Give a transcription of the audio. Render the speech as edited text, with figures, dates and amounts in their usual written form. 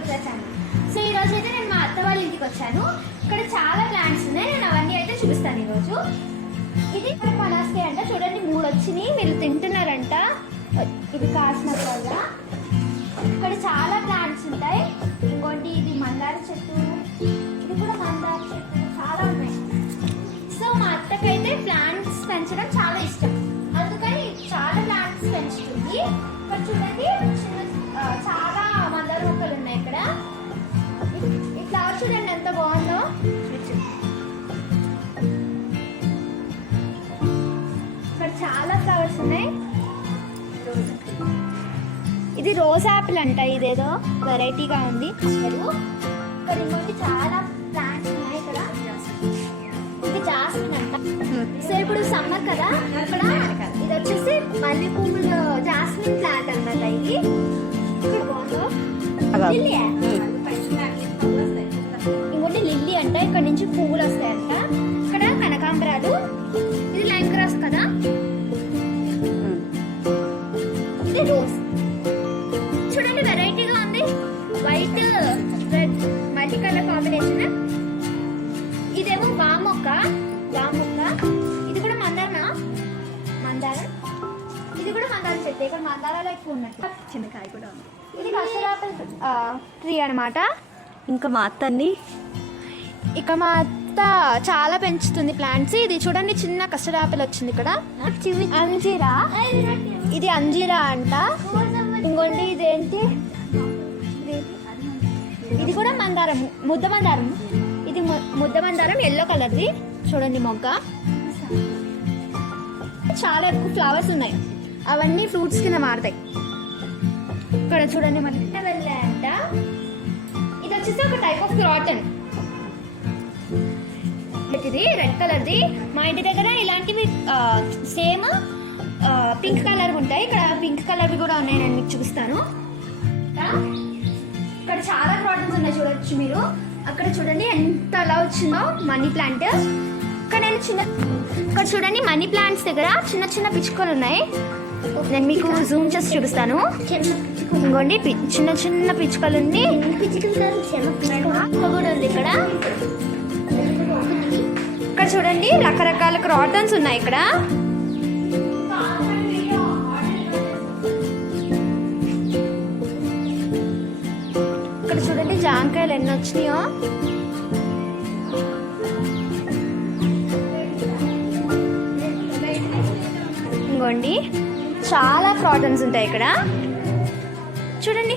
వచ్చాను. సో ఈ రోజు అయితే నేను మా అత్త వాళ్ళ ఇంటికి వచ్చాను. ఇక్కడ చాలా ప్లాంట్స్ ఉన్నాయి, నేను అవన్నీ అయితే చూపిస్తాను ఈరోజు. ఇది పనాసకాయ అంట, చూడండి 3 వచ్చినాయి, వీళ్ళు తింటున్నారంట. ఇది కాసిన వల్ల ఇక్కడ చాలా ప్లాంట్స్ ఉంటాయి. ఇంకోటి ఇది మందార చెట్టు, ఇది కూడా మందార చెట్టు, చాలా ఉన్నాయి. సో మా అత్తకైతే ప్లాంట్స్ పెంచడం చాలా ఇష్టం, అందుకని చాలా ప్లాంట్స్ పెంచుతుంది. ఇక్కడ చూడండి చాలా మందార మొక్కలు ఉన్నాయి. ఇక్కడ ఈ ఫ్లవర్ చూడండి ఎంత బాగుందో. ఇక్కడ చాలా ఫ్లవర్స్ ఉన్నాయి. ఇది రోజ్ యాపిల్ అంట, ఇదేదో వెరైటీగా ఉంది. ఇక్కడ ఇంకోటి చాలా ప్లాంట్స్ ఉన్నాయి. ఇక్కడ ఇది జాస్మిన్ అంట. సో ఇప్పుడు సమ్మర్ కదా, ఇక్కడ ఇది వచ్చేసి మల్లె పువ్వులు జాస్మిన్ ప్లాంట్ అన్నమాట. ఇది ఇక్కడ బాగుందో ఇంకోటి లిల్లీ అంట, ఇక్కడ నుంచి పువ్వులు వస్తాయంట. ఇక్కడ కనకాంబరాలు, ఇది లైమ్ గ్రాస్ కదా, ఇది రోజ్. చూడండి వెరైటీగా ఉంది, white red multi colour combination. ఇదేమో వామొక్క, ఇది కూడా మందారం, ఇది కూడా మందారం చెట్టు. ఇక్కడ మందారాలు ఎక్కువ ఉన్నట్టు, చిన్నకాయ కూడా ఉంది. ఇది కస్తూరాపిల్ ట్రీ అనమాట. ఇంకా మా అత్తని ఇక మా అత్త చాలా పెంచుతుంది ప్లాంట్స్. ఇది చూడండి చిన్న కస్టర్డ్ ఆపిల్ వచ్చింది. ఇక్కడ అంజీరా, ఇది అంజీరా అంట. ఇంకోండి ఇదేంటి, ఇది కూడా మందారం, ముద్ద మందారం. ఇది ముద్ద మందారం ఎల్లో కలర్ది. చూడండి మొగ్గ చాలా ఎక్కువ ఫ్లవర్స్ ఉన్నాయి, అవన్నీ ఫ్రూట్స్ కింద మారుతాయి. ఇక్కడ చూడండి మళ్ళీ వెళ్ళాయంట. ఇది వచ్చేసి ఒక టైప్ ఆఫ్ క్రాటన్, ఇది రెడ్ కలర్ది. మా ఇంటి దగ్గర ఇలాంటివి సేమ్ పింక్ కలర్ ఉంటాయి. ఇక్కడ పింక్ కలర్వి కూడా ఉన్నాయి, నేను మీకు చూపిస్తాను. ఇక్కడ చాలా క్రాటన్స్ ఉన్నాయి, చూడొచ్చు మీరు. అక్కడ చూడండి ఎంత అలా వచ్చిందో మనీ ప్లాంట్. ఇక్కడ చూడండి మనీ ప్లాంట్స్ దగ్గర చిన్న చిన్న పిచ్చుకలు ఉన్నాయి, నేను మీకు జూమ్ చేసి చూపిస్తాను. ఇంకోండి చిన్న చిన్న పిచ్చుకలు ఉంది, కూడా ఉంది ఇక్కడ. ఇక్కడ చూడండి రకరకాల క్రాటన్స్ ఉన్నాయి. ఇక్కడ ఇక్కడ చూడండి జాంకాయలు ఎన్ని వచ్చినాయో. ఇంకోండి చాలా క్రాటన్స్ ఉంటాయి ఇక్కడ, చూడండి.